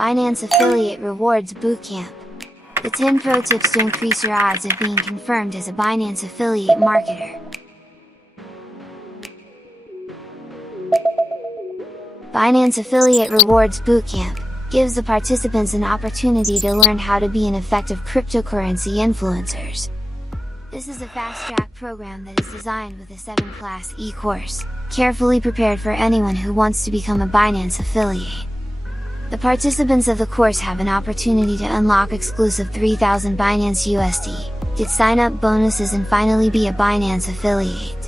Binance Affiliate Rewards Bootcamp. The 10 Pro Tips to increase your odds of being confirmed as a Binance Affiliate marketer. Binance Affiliate Rewards Bootcamp gives the participants an opportunity to learn how to be an effective cryptocurrency influencers. This is a fast-track program that is designed with a 7-class e-course, carefully prepared for anyone who wants to become a Binance affiliate. The participants of the course have an opportunity to unlock exclusive 3,000 Binance USD, get sign-up bonuses and finally be a Binance affiliate.